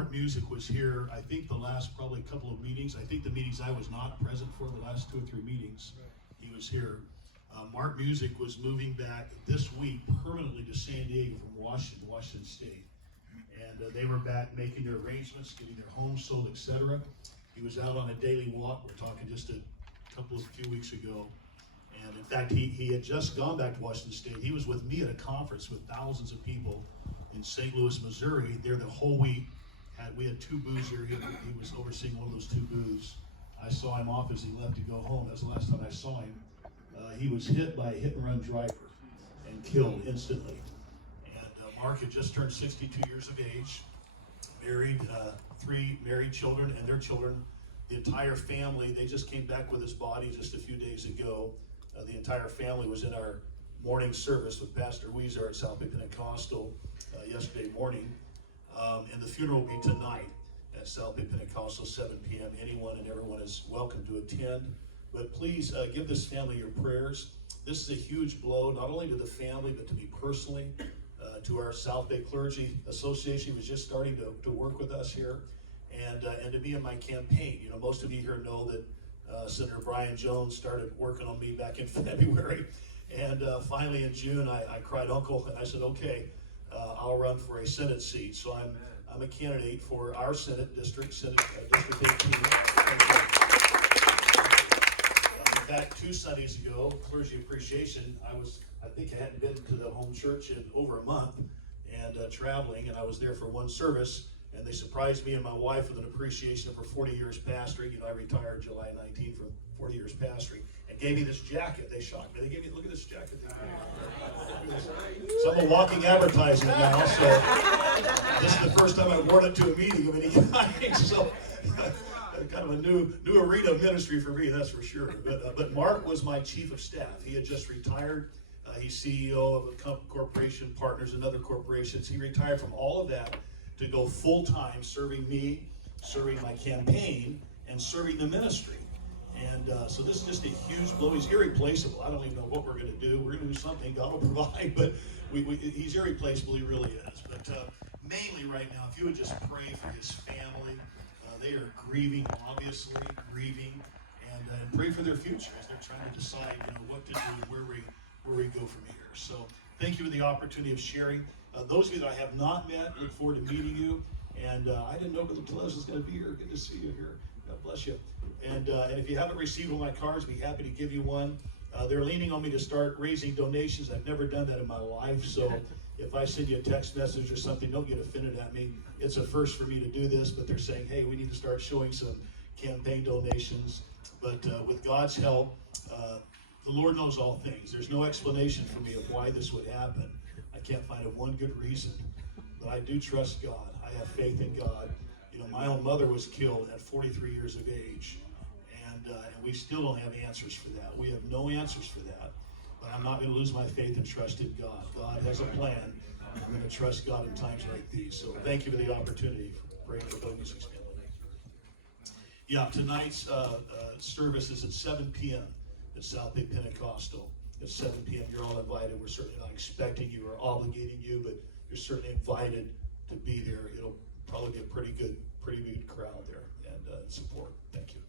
Mark Music was here, I think the last probably couple of meetings. I think the meetings I was not present for, the last 2 or 3 meetings, he was here. Mark Music was moving back this week permanently to San Diego from Washington State. And they were back making their arrangements, getting their home sold, etc. He was out on a daily walk. We're talking just a few weeks ago. And in fact, he had just gone back to Washington State. He was with me at a conference with thousands of people in St. Louis, Missouri. There the whole week. We had 2 booths here. He was overseeing one of those 2 booths. I saw him off as he left to go home. That's the last time I saw him. He was hit by a hit-and-run driver and killed instantly. And Mark had just turned 62 years of age, married, 3 married children and their children. The entire family, they just came back with his body just a few days ago. The entire family was in our morning service with Pastor Weezer at South Bay Pentecostal yesterday morning. And the funeral will be tonight at South Bay Pentecostal, 7 p.m. Anyone and everyone is welcome to attend. But please give this family your prayers. This is a huge blow, not only to the family, but to me personally, to our South Bay Clergy Association, who was just starting to work with us here, and to me in my campaign. You know, most of you here know that Senator Brian Jones started working on me back in February. And finally in June, I cried uncle, and I said, okay, I'll run for a Senate seat. So I'm a candidate for our Senate District 18. In fact, 2 Sundays ago, Clergy Appreciation, I think I hadn't been to the home church in over a month, and traveling, and I was there for 1 service, and they surprised me and my wife with an appreciation for 40 years pastoring. You know, I retired July 19 from 40 years pastoring, and gave me this jacket. They shocked me. They gave me, look at this jacket. So I'm a walking advertising now, so this is the first time I've worn it to a meeting of any kind, so kind of a new arena of ministry for me, that's for sure. But Mark was my chief of staff. He had just retired. He's CEO of a corporation, partners in other corporations. He retired from all of that to go full-time serving me, serving my campaign, and serving the ministry. And so this is just a huge blow. He's irreplaceable. I don't even know what we're going to do. We're going to do something. God will provide, but he's irreplaceable. He really is. But mainly right now, if you would just pray for his family. They are grieving, obviously, and pray for their future as they're trying to decide, you know, what to do and where we go from here. So thank you for the opportunity of sharing. Those of you that I have not met, look forward to meeting you. And I didn't know Brother Teles was going to be here. Good to see you here. God bless you. And if you haven't received one of my cards, be happy to give you one. They're leaning on me to start raising donations. I've never done that in my life, so if I send you a text message or something, don't get offended at me. It's a first for me to do this, but they're saying, hey, we need to start showing some campaign donations. But with God's help, the Lord knows all things. There's no explanation for me of why this would happen. I can't find one good reason, but I do trust God. I have faith in God. You know, my own mother was killed at 43 years of age, and we still don't have answers for that. We have no answers for that. But I'm not going to lose my faith and trust in God. God has a plan. I'm going to trust God in times like these. So thank you for the opportunity for praying for Bill Music's family. Yeah, tonight's service is at 7 p.m. at South Bay Pentecostal. At 7 p.m. You're all invited. We're certainly not expecting you or obligating you, but you're certainly invited to be there. It'll probably be a pretty good crowd there and support. Thank you.